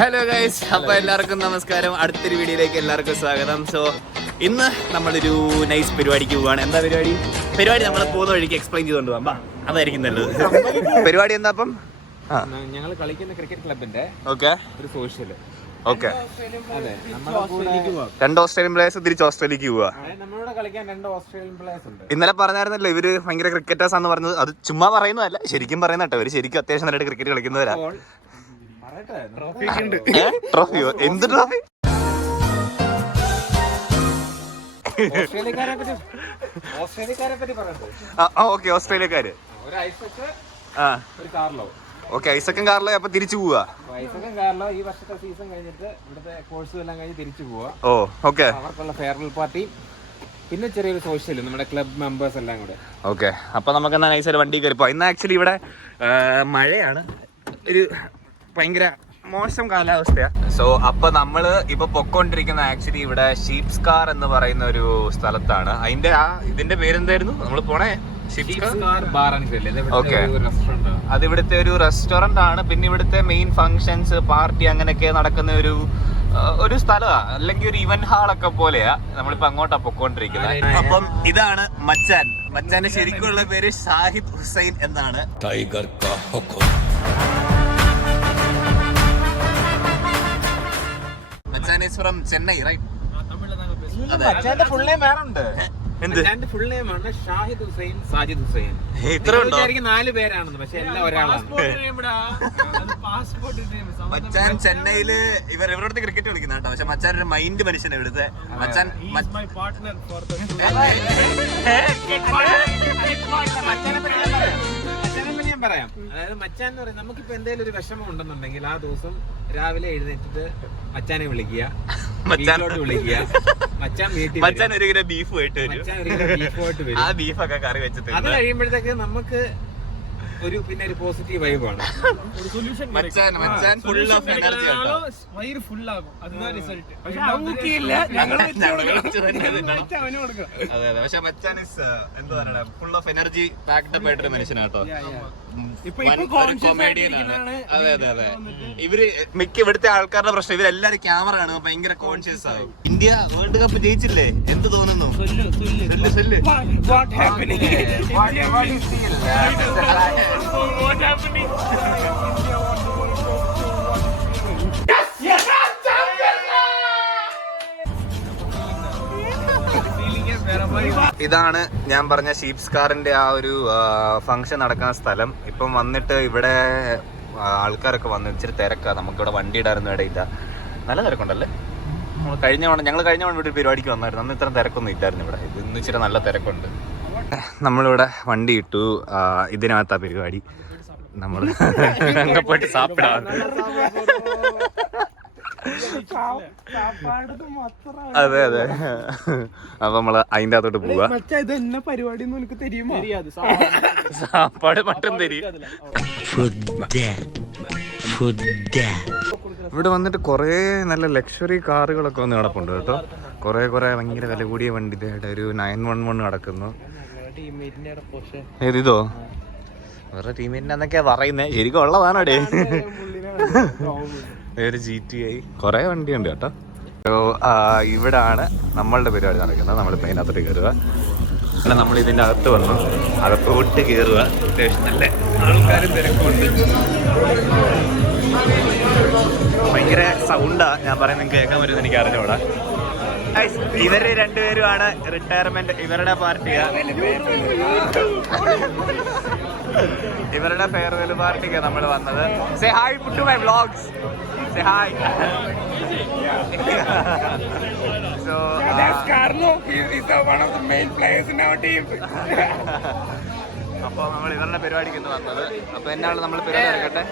Hello guys, അപ്പോൾ എല്ലാവർക്കും നമസ്കാരം. അടുത്തൊരു വീഡിയോയിലേക്ക് എല്ലാവർക്കും സ്വാഗതം. സോ ഇന്ന് നമ്മളൊരു നൈസ് പരിപാടിക്ക് പോവാണ്. എന്താ പരിപാടി നമ്മൾ പോകുന്ന വഴിക്ക് എക്സ്പ്ലെയിൻ ചെയ്തുകൊണ്ട് പോകാം. അതായിരിക്കും നല്ലത്. പരിപാടി എന്താ? അപ്പം ഞങ്ങൾ കളിക്കുന്ന ക്രിക്കറ്റ് ക്ലബിന്റെ ഒരു സോഷ്യൽ. ഓക്കെ, 2 ഓസ്ട്രേലിയൻ പ്ലേയേഴ്സ് തിരിച്ച് ഓസ്ട്രേലിയക്ക് പോവാ. നമ്മളോട് കളിക്കാൻ 2 ഓസ്ട്രേലിയൻ പ്ലേയേഴ്സ് ഉണ്ട്. ഇന്നലെ പറഞ്ഞായിരുന്നല്ലോ ഇവര് ഭയങ്കര ക്രിക്കറ്റേഴ്സ് ആണെന്ന് പറഞ്ഞത്. അത് ചുമ്മാ പറയുന്നതല്ല, ശരിക്കും പറയുന്ന കേട്ടോ. ഇവര് ശരിക്കും അത്യാവശ്യം നല്ലതായിട്ട് ക്രിക്കറ്റ് കളിക്കുന്നവരാ. ട്രോഫിയോ? എന്ത് ട്രോഫി? ഓസ്ട്രേലിയക്കാര്. ഓക്കെ, ഐസക്കും കാർലോ അപ്പൊ തിരിച്ചു പോവാ. ഐസക്കും കാർലോ ഈ വർഷത്തെ സീസൺ കഴിഞ്ഞിട്ട് ഇവിടുത്തെ കോഴ്സും എല്ലാം കഴിഞ്ഞ് തിരിച്ചു പോവാ. ഓക്കെ, അവർക്കുള്ള ഫെയർവെൽ പാർട്ടി, പിന്നെ ചെറിയൊരു സോഷ്യൽ, നമ്മുടെ ക്ലബ് മെമ്പേഴ്സ് എല്ലാം കൂടെ. ഓക്കെ, അപ്പൊ നമുക്ക് എന്നാ നൈസായിട്ട് വണ്ടി കയറിപ്പോ. ഇന്ന് ആക്ച്വലി ഇവിടെ മഴയാണ്, ഒരു ഭയങ്കര മോശം കാലാവസ്ഥയാ. സോ അപ്പൊ നമ്മള് ഇപ്പൊ പൊക്കോണ്ടിരിക്കുന്ന ആക്ച്വലി ഇവിടെ ഷീപ്സ്കാർ എന്ന് പറയുന്ന ഒരു സ്ഥലത്താണ്. ഇതിന്റെ പേരെന്തായിരുന്നു നമ്മൾ പോണേ? ഓക്കെ, അത് ഇവിടുത്തെ ഒരു റെസ്റ്റോറന്റ് ആണ്. പിന്നെ ഇവിടുത്തെ മെയിൻ ഫങ്ഷൻസ്, പാർട്ടി അങ്ങനെയൊക്കെ നടക്കുന്ന ഒരു സ്ഥലമാണ്, അല്ലെങ്കിൽ ഒരു ഇവന്റ് ഹാളൊക്കെ പോലെയാ. നമ്മളിപ്പോ അങ്ങോട്ടാ പൊക്കോണ്ടിരിക്കുന്നത്. അപ്പം ഇതാണ് മച്ചാന്റെ ശരിക്കുള്ള പേര് ഷാഹിദ് ഹുസൈൻ എന്നാണ്. ടൈഗർ കാ ഹുക്കം. മച്ചാൻ ഈസ് ഫ്രം ചെന്നൈ, റൈറ്റ്? മച്ചാന്റെ ഫുൾ നെയിം വേറെ ഉണ്ട്. മച്ചാന്റെ ഫുൾ നെയിം ആണ് ഷാഹിദ് ഹുസൈൻ സാജിദ് ഹുസൈൻ. വിചാരിക്കും 4 പേരാണെന്ന്, പക്ഷെ എല്ലാം ഒരാളാണ്. മച്ചാൻ ചെന്നൈയില് ഇവരുടെ ക്രിക്കറ്റ് കളിക്കുന്ന കേട്ടോ. പക്ഷെ മച്ചാൻ ഒരു മൈൻഡ് മനുഷ്യനാണ് ഇവിടുത്തെ. മച്ചാൻ ഞാൻ പറയാം. അതായത് മച്ചാൻ എന്ന് പറയുന്നത്, നമുക്കിപ്പോ എന്തെങ്കിലും ഒരു വിഷമം ഉണ്ടെന്നുണ്ടെങ്കിൽ ആ ദിവസം രാവിലെ എഴുന്നേറ്റിട്ട് മച്ചാനെ വിളിക്കുക, വീട്ടിലോട്ട് വിളിക്കുക. മച്ചാൻ വീട്ടിൽ ഒരു ബീഫ് പോയിട്ട് വരും. ആ ബീഫൊക്കെ കറി വെച്ചിട്ട് അത് കഴിയുമ്പോഴത്തേക്ക് നമുക്ക് ഒരു പോസിറ്റീവ് വൈബാണ്. മച്ചാൻ ഫുൾ ഓഫ് എനർജി ആട്ടോ. വയറ് ഫുൾ ആകും, അതാണ് റിസൾട്ട്. അതെ, പക്ഷെ മച്ചാൻ എന്താ പറയണ, full of energy packed up ആയിട്ടൊരു മനുഷ്യനാട്ടോ. കൊമേഡിയനാണ്. അതെ. ഇവര് മിക്ക ഇവിടുത്തെ ആൾക്കാരുടെ പ്രശ്നം, ഇവരെല്ലാരും ക്യാമറ കാണുമ്പോ ഭയങ്കര കോൺഷ്യസ് ആവും. ഇന്ത്യ വേൾഡ് കപ്പ് ജയിച്ചില്ലേ, എന്ത് തോന്നുന്നു? ഇതാണ് ഞാൻ പറഞ്ഞ ഷീപ്സ്കാറിന്റെ ആ ഒരു ഫംഗ്ഷൻ നടക്കുന്ന സ്ഥലം. ഇപ്പം വന്നിട്ട് ഇവിടെ ആൾക്കാരൊക്കെ വന്ന് ഇച്ചിരി തിരക്കാ. നമുക്കിവിടെ വണ്ടി ഇടാനൊന്നും ഇടയില്ല. നല്ല തിരക്കുണ്ടല്ലേ? ഞങ്ങൾ കഴിഞ്ഞ തവണ ഇവിടെ പരിപാടിക്ക് വന്നായിരുന്നു. അന്ന് ഇത്ര തിരക്കൊന്നും ഇല്ലായിരുന്നു ഇവിടെ. ഇന്ന് ഇച്ചിരി നല്ല തിരക്കുണ്ട്. നമ്മളിവിടെ വണ്ടി ഇട്ടു. ഇതിനകത്താ പരിപാടി. നമ്മൾ പോയിട്ട് സാപ്പിടാണ്. അതെ. അപ്പൊ നമ്മള് അതിന്റെ അകത്തോട്ട് പോവാ. സാപ്പാട് മട്ടും തരും. ഇവിടെ വന്നിട്ട് കൊറേ നല്ല ലക്ഷറി കാറുകളൊക്കെ വന്ന് കിടപ്പുണ്ട് കേട്ടോ. കൊറേ ഭയങ്കര വില കൂടിയ വണ്ടിയുടെ ഒരു 911 കിടക്കുന്നു. ഏതിതോ? വേറെ ടീമേറ്റിന്റെ എന്നൊക്കെയാ പറയുന്നേ. ശരിക്കും ഉള്ളതാണോടെ? ഒരു GTI കൊറേ വണ്ടിയുണ്ട് കേട്ടോ. ഇവിടാണ് നമ്മളുടെ പരിപാടി നടക്കുന്നത്. നമ്മളിപ്പോൾ അതിനകത്തോട്ട് കയറുക. അല്ല, നമ്മൾ ഇതിൻ്റെ അകത്ത് വന്നു. അകത്തോട്ട് കയറുക. അത്യാവശ്യം നല്ല ആൾക്കാരും തിരക്കുണ്ട്. ഭയങ്കര സൗണ്ടാ ഞാൻ പറയുന്നത്. നിങ്ങൾക്ക് കേൾക്കാൻ പറ്റുമെന്ന് എനിക്ക് അറിഞ്ഞൂടാ. ഇവര് 2 പേരുമാണ് റിട്ടയർമെന്റ്. ഇവരുടെ പാർട്ടിയാ, ഇവരുടെ ഫെയർവെൽ പാർട്ടിക്കാ നമ്മൾ വന്നത്. Say hi to my vlogs. Say hi. So അപ്പൊ നമ്മൾ ഇവരുടെ പരിപാടിക്ക് ഇന്ന് വന്നത്. അപ്പൊ എന്നാണ് നമ്മൾ പരിപാടി ഇറക്കട്ടെ.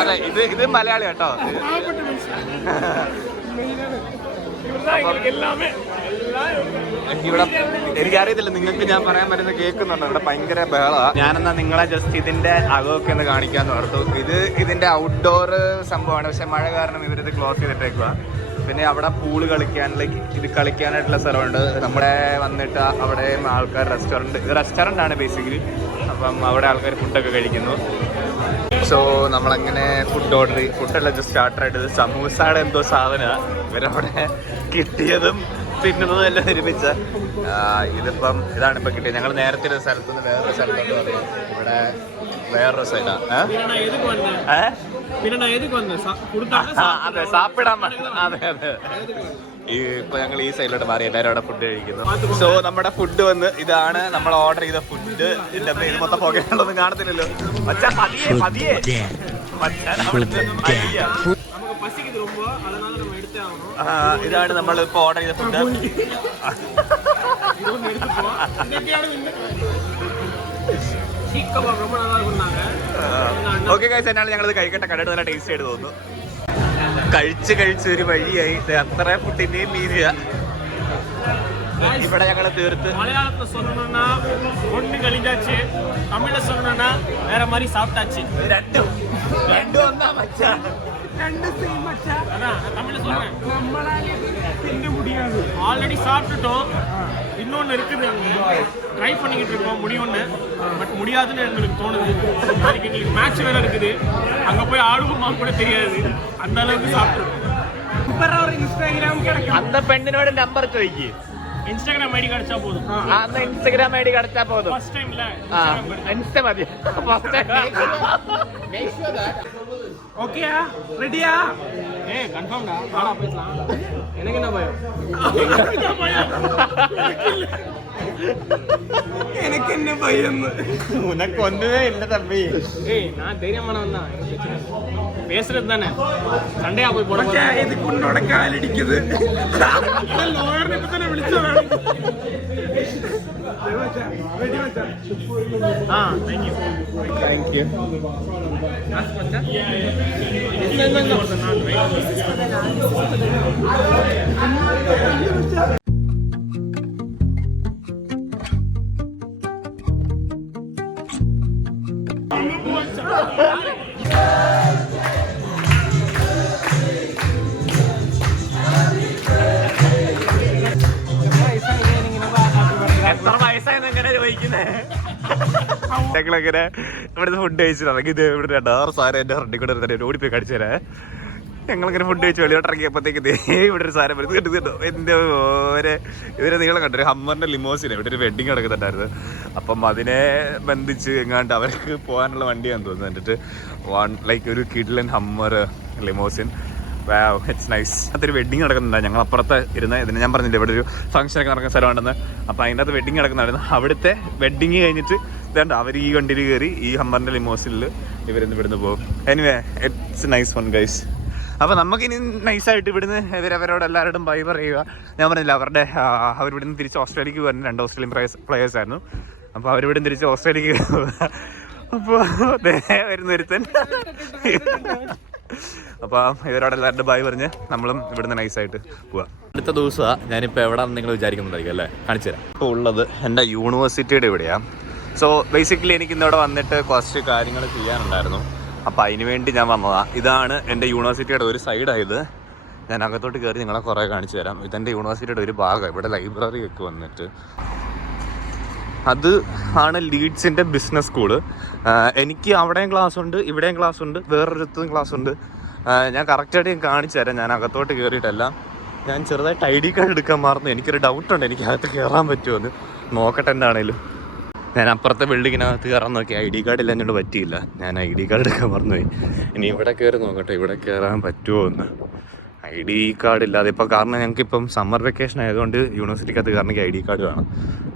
അതെ, ഇത് മലയാളി കേട്ടോ. ഇവിടെ എനിക്കറിയത്തില്ല നിങ്ങൾക്ക് ഞാൻ പറയാൻ പറ്റുന്ന കേൾക്കുന്നുണ്ടോ? ഇവിടെ ഭയങ്കര ബഹളമാണ്. ഞാനെന്നാ നിങ്ങളെ ജസ്റ്റ് ഇതിന്റെ അകമൊക്കെ ഒന്ന് കാണിക്കാന്ന് ഓർത്തു. ഇതിന്റെ ഔട്ട്ഡോർ സംഭവമാണ്, പക്ഷെ മഴ കാരണം ഇവരിത് ക്ലോസ് ചെയ്തിട്ടേക്കുക. പിന്നെ അവിടെ പൂള് കളിക്കാനിലേക്ക് ഇത് കളിക്കാനായിട്ടുള്ള സ്ഥലമുണ്ട്. നമ്മുടെ വന്നിട്ട് അവിടെ ആൾക്കാർ റെസ്റ്റോറൻ്റ് ആണ് ബേസിക്കലി. അപ്പം അവിടെ ആൾക്കാർ ഫുഡൊക്കെ കഴിക്കുന്നു. സോ നമ്മളങ്ങനെ ഫുഡല്ല ജസ്റ്റ് സ്റ്റാർട്ടറായിട്ട് സമൂസയുടെ എന്തോ സാധനമാണ് ഇവരവിടെ കിട്ടിയതും തിന്നുന്നതും എല്ലാം ഒരുമിച്ച. ഇതാണ് ഇപ്പം കിട്ടിയത്. ഞങ്ങൾ നേരത്തെ ഒരു സ്ഥലത്ത് നിന്ന് വേറൊരു സ്ഥലത്തോട്ട് പറയും. ഇവിടെ വേറൊരു സൈഡാണ്. അതെ സാപ്പിടാൻ. അതെ ഇപ്പൊ ഞങ്ങൾ ഈ സൈഡിലോട്ട് മാറി എല്ലാവരും അവിടെ ഫുഡ് കഴിക്കുന്നു. സോ നമ്മുടെ ഫുഡ് വന്ന് ഇതാണ് നമ്മൾ ഓർഡർ ചെയ്ത ഫുഡ്. ഇത് മൊത്തം പോകേണ്ടതൊന്നും കാണത്തില്ലല്ലോ. ഇതാണ് നമ്മൾ ഇപ്പൊ ഓർഡർ ചെയ്ത ഫുഡ്. ഓക്കെ ഗൈസ്, എന്നാണ് ഞങ്ങളിത് കഴിക്കട്ടെ. കണ്ടിട്ട് നല്ല ടേസ്റ്റ് ആയിട്ട് തോന്നുന്നു. കഴിച്ച് ഒരു വഴിയായി. അത്ര ഫുഡിന്റെയും മീതിയ ഇവിടെ ഞങ്ങൾ തീർത്ത്. மலையாளத்துல சொல்லணும்னா ஒண்ணு கழிஞ்சாச்சு, தமிழ்ல சொல்லணும்னா வேற மாதிரி சாப்பிட்டாச்சு. രണ്ടും ഒന്നാ മച്ചാ. அதான் தமிழ்ல சொல்றேன். நம்மளால தின்ன முடியாது. ஆல்ரெடி சாப்பிட்டுட்டோம். இன்னொன்னு இருக்குது, ட்ரை பண்ணிக்கிட்டு இருக்கோம் முடியும்னு. பட் முடியாதுன்னு எங்களுக்கு தோணுது. நாளைக்கு எங்களுக்கு மேட்ச் வேற இருக்குது. அங்க போய் ஆடுவோமா கூட தெரியாது. அந்த அளவுக்கு சாப்பிட்டுருக்கோம். இப்போ ஒரு இன்ஸ்டாகிராம் கிடைக்கும். அந்த பெண்ணினோட நம்பர் ചോദിക്ക്. ഇൻസ്റ്റാഗ്രാം ഐഡി കടിച്ചാ പോതും. ഇൻസ്റ്റാഗ്രാം ഐഡി കടിച്ചാ പോതും. ഫസ്റ്റ് ടൈം ഇല്ല, ഇൻസ്റ്റ മതി. ஓகேயா? ரெடியா? கன்ஃபார்ம்டா. வாடா பேசலாம். எனக்கு என்ன பயம்? எனக்கு என்ன பயம்? உனக்கு ஒண்ணுமே இல்ல தம்பி. நான் தைரியமானவன் தான். பேசுறது தானே. சண்டையா போய் போட போறேன். இதுக்கு உன்னோட கால் அடிக்குது. லோயர் இப்ப தானே விളിച്ചതാണ്. Thank you. എത്ര വയസ്സായെന്ന് എങ്ങനെ ചോദിക്കുന്നേ? ഞങ്ങളിങ്ങനെ ഇവിടുന്ന് ഫുഡ് കഴിച്ചിട്ടിറങ്ങി. ഇത് ഇവിടെ 6 സാരം എൻ്റെ ഫ്രണ്ടിൽ കൂടെ തന്നെ ഓടിപ്പോയി കടിച്ചു തരാ. ഞങ്ങളിങ്ങനെ ഫുഡ് കഴിച്ച് വെളിയോട്ട് ഇറങ്ങിയപ്പോഴത്തേക്ക് ഇവിടെ ഒരു സാധനം വരുന്നത് കിട്ടുന്നുണ്ടോ? എൻ്റെ ഇവരെ നീളം കണ്ടൊരു ഹമ്മറിൻ്റെ ലിമോസിനെ ഇവിടെ ഒരു വെഡിങ് നടക്കുന്നുണ്ടായിരുന്നു. അപ്പം അതിനെ ബന്ധിച്ച് എങ്ങാണ്ട് അവർക്ക് പോകാനുള്ള വണ്ടിയാണെന്ന് തോന്നുന്നു. എന്നിട്ട് ലൈക്ക് ഒരു കിഡ്ലൻ Hummer limousine. Wow, it's nice. അതൊരു വെഡിങ് നടക്കുന്നുണ്ടായിരുന്നു. ഞങ്ങൾ അപ്പുറത്ത് ഇരുന്ന് ഇതിന് ഞാൻ പറഞ്ഞില്ല ഇവിടെ ഒരു ഫംഗ്ഷനൊക്കെ നടക്കുന്ന സ്ഥലമുണ്ടെന്ന്. അപ്പോൾ അതിൻ്റെ അകത്ത് വെഡിങ് നടക്കുന്നുണ്ടായിരുന്നു. അവിടുത്തെ വെഡിങ് കഴിഞ്ഞിട്ട് ഇതാണ്ട് അവർ ഈ വണ്ടിയിൽ കയറി ഈ ഹമ്മറിൻ്റെ ലിമോസിനിൽ ഇവരിന്ന് ഇവിടുന്ന് പോകും. Anyway it's nice one guys. അപ്പോൾ നമുക്കിനി നൈസായിട്ട് ഇവിടുന്ന് ഇവരവരോട് എല്ലാവരോടും ബൈ പറയുക. ഞാൻ പറഞ്ഞില്ല അവരിവിടുന്ന് തിരിച്ച് ഓസ്ട്രേലിയക്ക് വരുന്ന 2 ഓസ്ട്രേലിയൻ പ്ലേയേഴ്സ് ആയിരുന്നു. അപ്പോൾ അവരിവിടുന്ന് തിരിച്ച് ഓസ്ട്രേലിയക്ക് അപ്പോൾ വരുന്നൊരുത്തൻ. അപ്പോൾ ഇവരോട് എല്ലാവരുടെ ബൈ പറഞ്ഞ് നമ്മളും ഇവിടുന്ന് നൈസായിട്ട് പോവാം. അടുത്ത ദിവസമാണ് ഞാനിപ്പോൾ എവിടെയാണെന്ന് നിങ്ങൾ വിചാരിക്കുന്നുണ്ടായിരിക്കും അല്ലേ? കാണിച്ചു തരാം. ഇപ്പോൾ ഉള്ളത് എൻ്റെ യൂണിവേഴ്സിറ്റിയുടെ ഇവിടെയാണ്. സോ ബേസിക്കലി എനിക്ക് ഇന്നിവിടെ വന്നിട്ട് കുറച്ച് കാര്യങ്ങൾ ചെയ്യാനുണ്ടായിരുന്നു. അപ്പോൾ അതിന് വേണ്ടി ഞാൻ വന്നതാണ്. ഇതാണ് എൻ്റെ യൂണിവേഴ്സിറ്റിയുടെ ഒരു സൈഡായത്. ഞാൻ അകത്തോട്ട് കയറി നിങ്ങളെ കുറേ കാണിച്ചു തരാം. ഇതെൻ്റെ യൂണിവേഴ്സിറ്റിയുടെ ഒരു ഭാഗം. ഇവിടെ ലൈബ്രറി ഒക്കെ വന്നിട്ട് അത് ആണ് ലീഡ്സിൻ്റെ ബിസിനസ് സ്കൂള്. എനിക്ക് അവിടെയും ക്ലാസ് ഉണ്ട്, ഇവിടെയും ക്ലാസ് ഉണ്ട്, വേറൊരിടത്തും ക്ലാസ് ഉണ്ട്. ഞാൻ കറക്റ്റായിട്ട് ഞാൻ കാണിച്ചു തരാം. ഞാൻ അകത്തോട്ട് കയറിയിട്ടല്ല, ഞാൻ ചെറുതായിട്ട് ID കാർഡ് എടുക്കാൻ മറന്നു. എനിക്കൊരു ഡൗട്ടുണ്ട്, എനിക്ക് അകത്ത് കയറാൻ പറ്റുമോ എന്ന് നോക്കട്ടെ. എന്താണേലും ഞാൻ അപ്പുറത്തെ ബിൽഡിങ്ങിനകത്ത് കയറാൻ നോക്കി, ID കാർഡ് ഇല്ല, എന്നോട് പറ്റിയില്ല. ഞാൻ ID കാർഡ് എടുക്കാൻ മറന്നുപോയി. ഇനി ഇവിടെ കയറി നോക്കട്ടെ, ഇവിടെ കയറാൻ പറ്റുമോ എന്ന്. ID കാർഡ് ഇല്ലാതെ ഇപ്പോൾ, കാരണം ഞങ്ങൾക്കിപ്പം സമ്മർ വെക്കേഷൻ ആയതുകൊണ്ട് യൂണിവേഴ്സിറ്റിക്കകത്ത് കയറണമെങ്കിൽ ID കാർഡ് വേണം.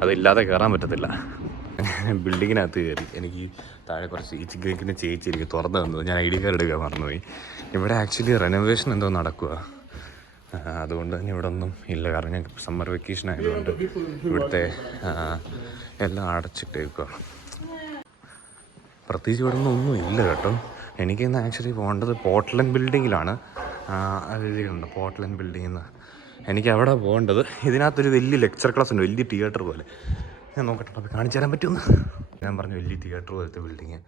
അതില്ലാതെ കയറാൻ പറ്റത്തില്ല. ബിൽഡിങ്ങിനകത്ത് കയറി എനിക്ക് താഴെ കുറച്ച് ചേച്ചി എനിക്ക് തുറന്നു തന്നത്. ഞാൻ ID കാർഡ് എടുക്കാൻ മറന്നുപോയി. ഇവിടെ ആക്ച്വലി റെനോവേഷൻ എന്തോ നടക്കുക, അതുകൊണ്ട് തന്നെ ഇവിടെ ഒന്നും ഇല്ല. കാരണം ഞങ്ങൾക്ക് സമ്മർ വെക്കേഷൻ ആയതുകൊണ്ട് ഇവിടുത്തെ എല്ലാം അടച്ചിട്ടേക്കുക. പ്രത്യേകിച്ച് ഇവിടെ ഒന്നും ഇല്ല കേട്ടോ. എനിക്കിന്ന് ആക്ച്വലി പോകേണ്ടത് പോർട്ട്ലൻഡ് ബിൽഡിങ്ങിലാണ്. അതിലുണ്ട് പോർട്ട്ലൻഡ് ബിൽഡിങ്ങിൽ നിന്ന് എനിക്ക് അവിടെ പോകേണ്ടത്. ഇതിനകത്തൊരു വലിയ ലെക്ചർ ക്ലാസ് ഉണ്ട്, വലിയ തിയേറ്റർ പോലെ. ഞാൻ നോക്കട്ടെ അപ്പോൾ കാണിച്ചു തരാൻ പറ്റുമെന്ന്. ഞാൻ പറഞ്ഞു വലിയ തിയേറ്റർ പോലത്തെ ബിൽഡിങ്.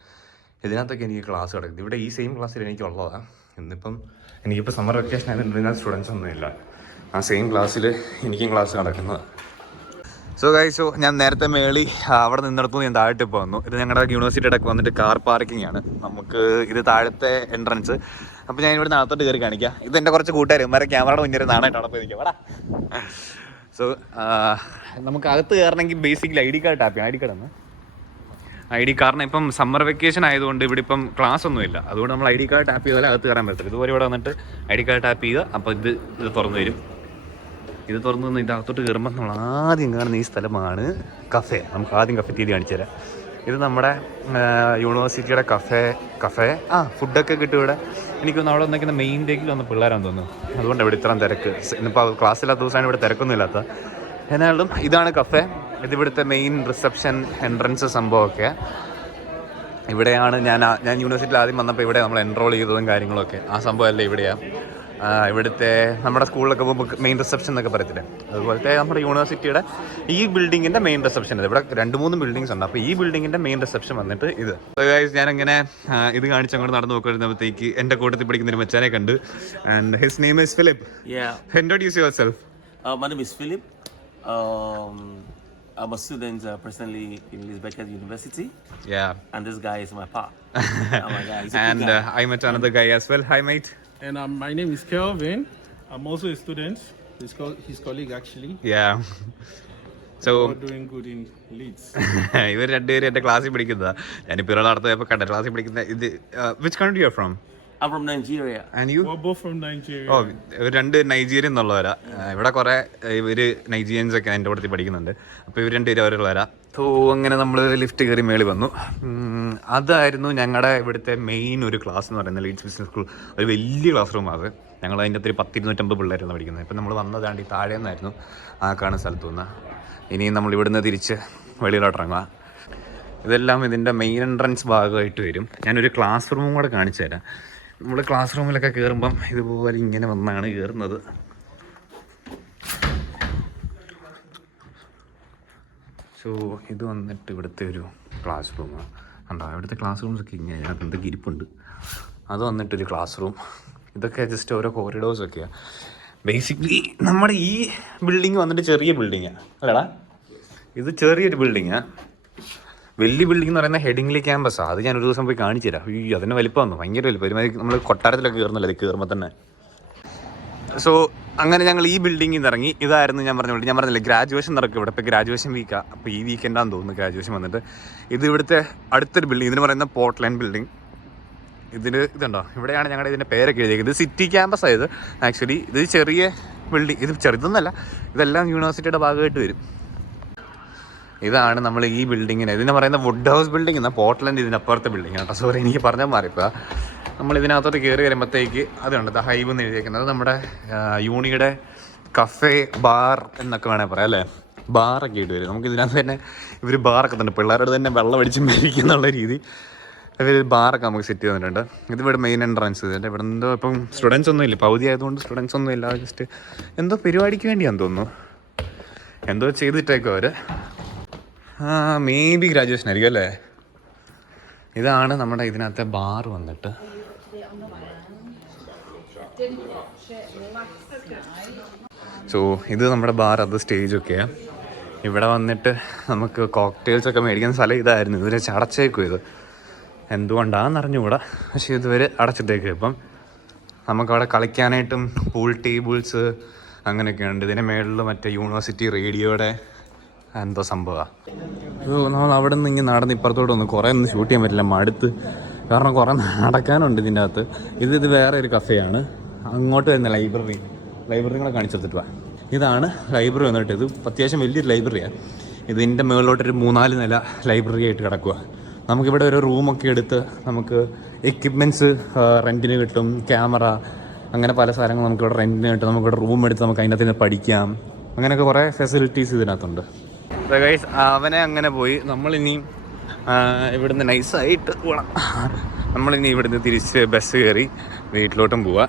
ഇതിനകത്തൊക്കെ എനിക്ക് ക്ലാസ് കിടക്കുന്നത്. ഇവിടെ ഈ സെയിം ക്ലാസ്സിൽ എനിക്കുള്ളതാണ്. ഇന്നിപ്പം എനിക്കിപ്പോൾ സമ്മർ വെക്കേഷൻ ആയതുകൊണ്ട് ഇതിനകത്ത് സ്റ്റുഡൻസ് ഒന്നുമില്ല. ആ സെയിം ക്ലാസ്സിൽ എനിക്കും ക്ലാസ് നടക്കുന്നത്. സോ ഗൈസ്, ഞാൻ നേരത്തെ മേളി അവിടെ നിന്നിടത്തുനിന്ന് ഞാൻ താഴോട്ട് ഇപ്പോൾ വന്നു. ഇത് ഞങ്ങളുടെ യൂണിവേഴ്സിറ്റിയുടെ ഒക്കെ വന്നിട്ട് കാർ പാർക്കിംഗ് ആണ്. നമുക്ക് ഇത് താഴത്തെ എൻട്രൻസ്. അപ്പോൾ ഞാൻ ഇവിടെ അകത്തോട്ട് കയറി കാണിക്കാം. ഇത് എൻ്റെ കുറച്ച് കൂട്ടുകാർ ഇവരെ ക്യാമറയുടെ മുന്നിൽ നാണായിട്ട് അവിടെ പോയി നിൽക്കാം. വേടാ. സോ നമുക്ക് അകത്ത് കയറണമെങ്കിൽ ബേസിക്കലി ID കാർഡ് ടാപ്പ് ചെയ്യാം. ID കാരണം ഇപ്പം സമ്മർ വെക്കേഷൻ ആയതുകൊണ്ട് ഇവിടെ ഇപ്പം ക്ലാസ് ഒന്നുമില്ല. അതുകൊണ്ട് നമ്മൾ ID കാർഡ് ടാപ്പ് ചെയ്താലേ അകത്ത് കയറാൻ പറ്റില്ല. ഇതുപോലെ ഇവിടെ വന്നിട്ട് ID കാർഡ് ടാപ്പ് ചെയ്യുക. അപ്പോൾ ഇത് തുറന്നു വരും. ഇത് തുറന്നു വന്ന് ഇതിനകത്തോട്ട് കയറുമ്പോൾ നമ്മൾ ആദ്യം കാണുന്ന ഈ സ്ഥലമാണ് കഫേ. നമുക്ക് ആദ്യം കഫറ്റീരിയ കാണിച്ചു തരാം. ഇത് നമ്മുടെ യൂണിവേഴ്സിറ്റിയുടെ കഫേ. ഫുഡൊക്കെ കിട്ടും ഇവിടെ. എനിക്കൊന്ന് അവിടെ വന്നിരിക്കുന്ന മെയിൻ ഡേക്കിൽ വന്ന പിള്ളേരാന്ന് തോന്നുന്നു. അതുകൊണ്ട് ഇവിടെ ഇത്രയും തിരക്ക്. ഇന്നിപ്പോൾ ക്ലാസ്സില്ലാത്ത ദിവസമാണ് ഇവിടെ തിരക്കൊന്നും ഇല്ലാത്ത. എന്നാലും ഇതാണ് കഫേ. ഇതിവിടുത്തെ മെയിൻ റിസപ്ഷൻ എൻട്രൻസ് സംഭവമൊക്കെ ഇവിടെയാണ്. ഞാൻ യൂണിവേഴ്സിറ്റിയിൽ ആദ്യം വന്നപ്പോൾ ഇവിടെ നമ്മൾ എൻറോൾ ചെയ്തതും കാര്യങ്ങളൊക്കെ ആ സംഭവമല്ലേ ഇവിടെയാണ്. ഇവിടുത്തെ നമ്മുടെ സ്കൂളിലൊക്കെ പോകുമ്പോൾ മെയിൻ റിസപ്ഷൻ എന്നൊക്കെ പറയത്തില്ലേ, അതുപോലത്തെ നമ്മുടെ യൂണിവേഴ്സിറ്റിയുടെ ഈ ബിൽഡിങ്ങിൻ്റെ മെയിൻ റിസപ്ഷൻ. ഇവിടെ 2-3 ബിൽഡിങ്സ് ഉണ്ട്. അപ്പോൾ ഈ ബിൽഡിങ്ങിൻ്റെ മെയിൻ റിസപ്ഷൻ വന്നിട്ട് ഇത്. ഞാനിങ്ങനെ ഇത് കാണിച്ചങ്ങോട്ട് നടന്നു നോക്കുമ്പോഴത്തേക്ക് എൻ്റെ കൂട്ടത്തിൽ പഠിക്കുന്ന ഒരു മച്ചാനെ കണ്ട്. And his name is Philip. Introduce yourself. My name is Philip. I'm a student presently in Lisbecca University. Yeah. And this guy is my pal. My guy. And I met another guy as well. Hi, mate. And my name is Kelvin. I'm also a student. His colleague actually. Yeah. So we're doing good in Leeds. ഇവർ രണ്ടുപേരും എൻ്റെ ക്ലാസ്സിൽ പഠിക്കുന്നതാ. ഞാനിപ്പോൾ ഇവിടെ നടത്തിയപ്പോൾ കണ്ട ക്ലാസ്സിൽ പഠിക്കുന്ന ഇത്. Which country you are from? I'm from Nigeria. And you? We're both from Nigeria. ഓ, ഇവർ 2 നൈജീരിയൻ എന്നുള്ളവരാ. ഇവിടെ കുറേ ഇവർ നൈജീരിയൻസ് ഒക്കെ എൻ്റെ കൂട്ടത്തിൽ പഠിക്കുന്നുണ്ട്. അപ്പോൾ ഇവർ 2 അവരുള്ളവരാ. സോ അങ്ങനെ നമ്മൾ ലിഫ്റ്റ് കയറി മേളി വന്നു. അതായിരുന്നു ഞങ്ങളുടെ ഇവിടുത്തെ മെയിൻ ഒരു ക്ലാസ് എന്ന് പറയുന്നത്. ലീഡ്സ് ബിസിനസ് സ്കൂൾ ഒരു വലിയ ക്ലാസ് റൂം. അത് ഞങ്ങൾ അതിൻ്റെ അകത്ത് 10-250 പിള്ളേരാണ് പഠിക്കുന്നത്. ഇപ്പം നമ്മൾ വന്നതാണ്ട് ഈ താഴെ നിന്നായിരുന്നു ആ കാണുന്ന സ്ഥലത്തു നിന്ന്. ഇനിയും നമ്മൾ ഇവിടുന്ന് തിരിച്ച് വെളിയിലോട്ട് ഇറങ്ങുക. ഇതെല്ലാം ഇതിൻ്റെ മെയിൻ എൻട്രൻസ് ഭാഗമായിട്ട് വരും. ഞാനൊരു ക്ലാസ് റൂമും കൂടെ കാണിച്ചു തരാം. നമ്മൾ ക്ലാസ് റൂമിലൊക്കെ കയറുമ്പം ഇതുപോലെ ഇങ്ങനെ വന്നാണ് കയറുന്നത്. സോ ഇത് വന്നിട്ട് ഇവിടുത്തെ ഒരു ക്ലാസ് റൂമാണ്. കണ്ടോ, ഇവിടുത്തെ ക്ലാസ് റൂംസൊക്കെ ഇങ്ങനെ അതിനകത്ത് എന്തൊക്കെ ഇരിപ്പുണ്ട്. അത് വന്നിട്ടൊരു ക്ലാസ് റൂം. ഇതൊക്കെ ജസ്റ്റ് ഓരോ കോറിഡോഴ്സൊക്കെയാണ്. ബേസിക്കലി നമ്മുടെ ഈ ബിൽഡിങ് വന്നിട്ട് ചെറിയ ബിൽഡിങ്ങാണ് അല്ലടാ. ഇത് ചെറിയൊരു ബിൽഡിങ്ങാണ്. വലിയ ബിൽഡിംഗ് എന്ന് പറയുന്നത് ഹെഡിംഗ്ലി ക്യാമ്പസാണ്. അത് ഞാനൊരു ദിവസം പോയി കാണിച്ചു തരാം. അതിൻ്റെ വലിപ്പം വന്നു, ഭയങ്കര വലിപ്പം. ഒരുമാതിരി നമ്മൾ കൊട്ടാരത്തിലൊക്കെ കയറുന്നല്ലേ ഇത് കയറുമ്പോൾ തന്നെ. സോ അങ്ങനെ ഞങ്ങൾ ഈ ബിൽഡിങ്ങിൽ നിന്ന് ഇറങ്ങി. ഇതായിരുന്നു ഞാൻ പറഞ്ഞില്ലേ ഗ്രാജുവേഷൻ നടക്കും ഇവിടെ. ഇപ്പോൾ ഗ്രാജുവേഷൻ വീക്കാണ്. അപ്പോൾ ഈ വീക്കെൻഡാന്ന് തോന്നുന്നു ഗ്രാജുവേഷൻ വന്നിട്ട്. ഇത് ഇവിടുത്തെ അടുത്തൊരു ബിൽഡിംഗ്. ഇതിന് പറയുന്ന പോർട്ട്ലാൻഡ് ബിൽഡിംഗ്. ഇതുണ്ടോ, ഇവിടെയാണ് ഞങ്ങളുടെ ഇതിൻ്റെ പേരൊക്കെ എഴുതിയിരിക്കുന്നത്. ഇത് സിറ്റി ക്യാമ്പസ് ആയത് ആക്ച്വലി. ഇത് ചെറിയ ബിൽഡിംഗ്, ഇത് ചെറുതൊന്നല്ല, ഇതെല്ലാം യൂണിവേഴ്സിറ്റിയുടെ ഭാഗമായിട്ട് വരും. ഇതാണ് നമ്മൾ ഈ ബിൽഡിങ്ങിന് ഇതിനെ പറയുന്ന വുഡ് ഹൗസ് ബിൽഡിംഗ് എന്നാൽ പോർട്ട്ലാൻഡ് ഇതിനപ്പുറത്തെ ബിൽഡിംഗ് കേട്ടോ. സോറി, എനിക്ക് പറഞ്ഞാൽ മാറിപ്പോൾ. നമ്മൾ ഇതിനകത്തോട്ട് കയറി വരുമ്പോഴത്തേക്ക് അതുണ്ട് ദ ഹൈവ് എന്ന് എഴുതിയിരിക്കുന്നത്. നമ്മുടെ യൂണിയുടെ കഫേ ബാർ എന്നൊക്കെ വേണേൽ പറയാം അല്ലേ. ബാറൊക്കെ ഇട്ട് വരും. നമുക്ക് ഇതിനകത്ത് തന്നെ ഇവർ ബാറൊക്കെ തന്നെ പിള്ളേരോട് തന്നെ വെള്ളം അടിച്ച് മരിക്കുന്നുള്ള രീതി ഇവർ ബാറൊക്കെ നമുക്ക് സെറ്റ് ചെയ്തിട്ടുണ്ട്. ഇതിവിടെ മെയിൻ എൻട്രൻസ്. ഇതിൻ്റെ ഇവിടെ എന്തോ ഇപ്പം സ്റ്റുഡൻസ് ഒന്നും ഇല്ല, പകുതി ആയതുകൊണ്ട് സ്റ്റുഡൻസ് ഒന്നും ഇല്ല. ജസ്റ്റ് എന്തോ പരിപാടിക്ക് വേണ്ടിയാന്ന് തോന്നുന്നു, എന്തോ ചെയ്തിട്ടേക്കോ അവർ. മേ ബി ഗ്രാജുവേഷൻ ആയിരിക്കും അല്ലേ. ഇതാണ് നമ്മുടെ ഇതിനകത്തെ ബാർ വന്നിട്ട്. സോ ഇത് നമ്മുടെ ബാർ, അത് സ്റ്റേജൊക്കെയാണ്. ഇവിടെ വന്നിട്ട് നമുക്ക് കോക്ടെയിൽസൊക്കെ മേടിക്കുന്ന സ്ഥലം ഇതായിരുന്നു. ഇതുവരെ അടച്ചേക്കും. ഇത് എന്തുകൊണ്ടാണെന്ന് അറിഞ്ഞുകൂടാ, പക്ഷേ ഇതുവരെ അടച്ചിട്ടേക്കും. ഇപ്പം നമുക്കവിടെ കളിക്കാനായിട്ടും പൂൾ ടേബിൾസ് അങ്ങനെയൊക്കെയുണ്ട്. ഇതിൻ്റെ മേളിൽ മറ്റേ യൂണിവേഴ്സിറ്റി റേഡിയോയുടെ എന്തോ സംഭവമാണ്. നമ്മൾ അവിടെ നിന്ന് ഇങ്ങനെ നടന്ന് ഇപ്പുറത്തോട്ട് വന്ന് കുറേ ഒന്നും ഷൂട്ട് ചെയ്യാൻ പറ്റില്ല, മടുത്ത്. കാരണം കുറേ നടക്കാനുണ്ട് ഇതിൻ്റെ അകത്ത്. ഇത് വേറെ ഒരു കഫേയാണ്. അങ്ങോട്ട് വരുന്ന ലൈബ്രറികളെ കാണിച്ചെടുത്തിട്ട്. ഇതാണ് ലൈബ്രറി വന്നിട്ട്. ഇത് അത്യാവശ്യം വലിയൊരു ലൈബ്രറിയാണ്. ഇതിൻ്റെ മുകളിലോട്ടൊരു 3-4 നില ലൈബ്രറി ആയിട്ട് കിടക്കുക. നമുക്കിവിടെ ഒരു റൂമൊക്കെ എടുത്ത് നമുക്ക് എക്യുപ്മെൻറ്റ്സ് റെൻറ്റിന് കിട്ടും. ക്യാമറ അങ്ങനെ പല സാധനങ്ങൾ നമുക്കിവിടെ റെൻറ്റിന് കിട്ടും. നമുക്കിവിടെ റൂം എടുത്ത് നമുക്ക് അതിനകത്ത് നിന്ന് പഠിക്കാം. അങ്ങനെയൊക്കെ കുറേ ഫെസിലിറ്റീസ് ഇതിനകത്തുണ്ട്. ഗൈസ്, അവനെ അങ്ങനെ പോയി. നമ്മളിനി ഇവിടുന്ന് നൈസായിട്ട് പോകണം. നമ്മളിനി ഇവിടുന്ന് തിരിച്ച് ബസ് കയറി വീട്ടിലോട്ടും പോവാം.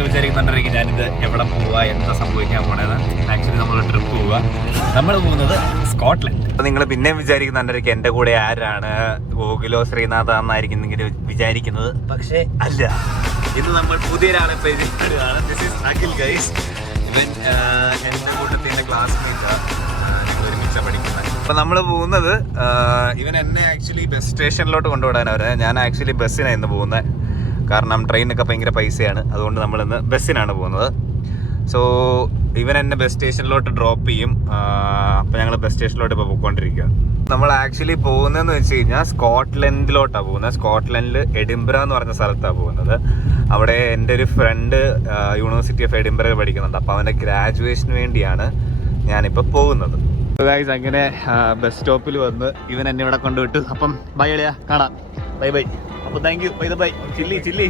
നിങ്ങൾ വിചാരിക്കുന്നുണ്ടായിരിക്കും ഞാനിത് എവിടെ പോവുക, എന്താ സംഭവിക്കാൻ പോണേന്ന്. ആക്ച്വലി നമ്മൾ ട്രിപ്പ് പോവുക. നമ്മൾ പോകുന്നത് സ്കോട്ട്ലൻഡ്. അപ്പോൾ നിങ്ങൾ പിന്നെയും വിചാരിക്കുന്നുണ്ടായിരിക്കും എൻ്റെ കൂടെ ആരാണ്, ഗോകുലോ ശ്രീനാഥ എന്നായിരിക്കും നിങ്ങൾ വിചാരിക്കുന്നത്. പക്ഷേ അല്ല, ഇന്ന് നമ്മൾ പുതിയൊരാളെ പരിചയപ്പെടുകയാണ്. This is Akhil guys. ഇവൻ എൻ്റെ കൂട്ടത്തിൻ്റെ ക്ലാസ്മേറ്റാണ്, ഞങ്ങൾ ഒരുമിച്ചാണ് പഠിക്കുന്നത്. അപ്പോൾ നമ്മൾ പോകുന്നത്, ഇവൻ എന്നെ ആക്ച്വലി ബസ് സ്റ്റേഷനിലോട്ട് കൊണ്ടുവിടാനാണ്. ഞാൻ ആക്ച്വലി ബസ്സിനാണ് ഇന്ന് പോകുന്നത്. കാരണം ട്രെയിനൊക്കെ ഭയങ്കര പൈസയാണ്, അതുകൊണ്ട് നമ്മളിന്ന് ബസ്സിനാണ് പോകുന്നത്. സോ ഇവൻ എന്നെ ബസ് സ്റ്റേഷനിലോട്ട് ഡ്രോപ്പ് ചെയ്യും. അപ്പോൾ ഞങ്ങൾ ബസ് സ്റ്റേഷനിലോട്ട് ഇപ്പോൾ പോയിക്കൊണ്ടിരിക്കുക. നമ്മൾ ആക്ച്വലി പോകുന്നതെന്ന് വെച്ച് കഴിഞ്ഞാൽ സ്കോട്ട്ലൻഡിലോട്ടാണ് പോകുന്നത്. സ്കോട്ട്ലൻഡിൽ എഡിൻബറ എന്ന് പറഞ്ഞ സ്ഥലത്താണ് പോകുന്നത്. അവിടെ എൻ്റെ ഒരു ഫ്രണ്ട് യൂണിവേഴ്സിറ്റി ഓഫ് എഡിൻബറയിൽ പഠിക്കുന്നുണ്ട്. അപ്പോൾ അവൻ്റെ ഗ്രാജുവേഷന് വേണ്ടിയാണ് ഞാനിപ്പോൾ പോകുന്നത്. ഗൈസ്, അങ്ങനെ ബസ് സ്റ്റോപ്പിൽ വന്ന് ഇവൻ എന്നെ ഇവിടെ കൊണ്ടുവിട്ടു. അപ്പം ബൈ അളിയാ, കാണാം. Bye bye. അപ്പോൾ താങ്ക് യു. Bye Chilli.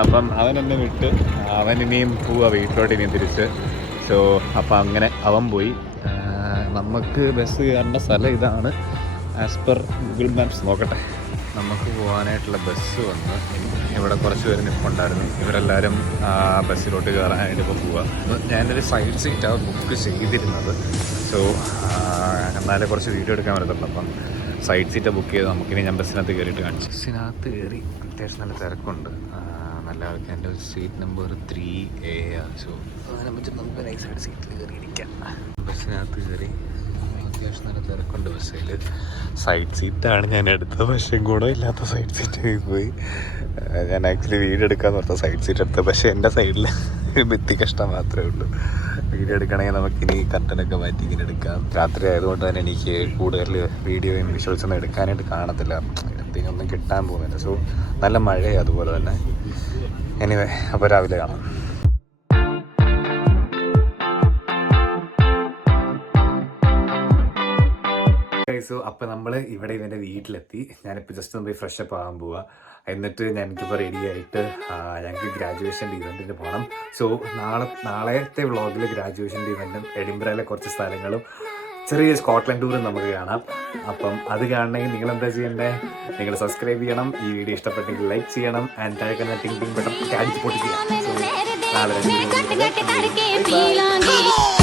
അപ്പം അവൻ എന്നെ വിട്ട് അവൻ ഇനിയും പോവാ വീട്ടിലോട്ട്, ഇനിയും തിരിച്ച്. സോ അപ്പം അങ്ങനെ അവൻ പോയി. നമുക്ക് ബസ് കയറേണ്ട സ്ഥലം ഇതാണ് ആസ് പെർ ഗൂഗിൾ മാപ്സ്. നോക്കട്ടെ, നമുക്ക് പോകാനായിട്ടുള്ള ബസ് വന്ന് ഇവിടെ കുറച്ച് പേര് നിൽപ്പുണ്ടായിരുന്നു. ഇവരെല്ലാവരും ബസ്സിലോട്ട് കയറാനായിട്ട് ഇപ്പോൾ പോവുക. ഞാനൊരു സൈഡ് സീറ്റാണ് ബുക്ക് ചെയ്തിരുന്നത്. സോ എന്നാലേ കുറച്ച് വീഡിയോ എടുക്കാൻ പറ്റത്തുള്ളൂ. അപ്പം സൈഡ് സീറ്റാണ് ബുക്ക് ചെയ്ത് നമുക്കിനി ഞാൻ ബസ്സിനകത്ത് കയറിയിട്ട് കാണിച്ചു. ബസ്സിനകത്ത് കയറി അത്യാവശ്യം നല്ല തിരക്കുണ്ട്, നല്ല ആൾക്ക്. എൻ്റെ സീറ്റ് നമ്പർ 3A ആണ്. സോ അതിനെ പറ്റി നമുക്ക് നൈസ് സൈഡ് സീറ്റിൽ കയറി ഇരിക്കാം. ബസ്സിനകത്ത് കയറി അത്യാവശ്യം നല്ല തിരക്കുണ്ട് ബസ്സിൽ. സൈഡ് സീറ്റാണ് ഞാൻ എടുത്തത്, പക്ഷേ ഗുണമില്ലാത്ത സൈഡ് സീറ്റ് പോയി. ഞാൻ ആക്ച്വലി വീഡിയോ എടുക്കാമെന്ന് പറഞ്ഞ സൈഡ് സീറ്റ് എടുത്തത്, പക്ഷേ എൻ്റെ സൈഡിൽ ഭിത്തി കഷ്ടം മാത്രമേ ഉള്ളൂ. വീഡിയോ എടുക്കണമെങ്കിൽ നമുക്കിനി കർട്ടനൊക്കെ മാറ്റി ഇങ്ങനെ എടുക്കാം. രാത്രി ആയതുകൊണ്ട് തന്നെ എനിക്ക് കൂടുതൽ വീഡിയോയും വിഷ്വൽസൊന്നും എടുക്കാനായിട്ട് കാണത്തില്ല, ഒന്നും കിട്ടാൻ പോകുന്നില്ല. സോ നല്ല മഴയും അതുപോലെ തന്നെ. എനിവേ, അപ്പോൾ രാവിലെ കാണാം. സോ അപ്പോൾ നമ്മൾ ഇവിടെ ഇവൻ്റെ വീട്ടിലെത്തി. ഞാനിപ്പോൾ ജസ്റ്റ് ഒന്ന് പോയി ഫ്രഷപ്പ് ആകാൻ പോവുക. എന്നിട്ട് എനിക്കിപ്പോൾ റെഡി ആയിട്ട് ഞങ്ങൾക്ക് ഗ്രാജുവേഷൻ്റെ ഇവൻറ്റിന് പോകണം. സോ നാളത്തെ വ്ളോഗിൽ ഗ്രാജുവേഷൻ്റെ ഇവൻറ്റും എഡിൻബറയിലെ കുറച്ച് സ്ഥലങ്ങളും ചെറിയ സ്കോട്ട്ലൻഡ് ടൂറും നമുക്ക് കാണാം. അപ്പം അത് കാണണമെങ്കിൽ നിങ്ങൾ എന്താ ചെയ്യേണ്ടത്? നിങ്ങൾ സബ്സ്ക്രൈബ് ചെയ്യണം, ഈ വീഡിയോ ഇഷ്ടപ്പെട്ടെങ്കിൽ ലൈക്ക് ചെയ്യണം, ആൻഡ് താഴെ ടിങ് ടിങ് ബട്ടൺ അടിച്ച് പൊട്ടിക്കുക. സോ നാളെ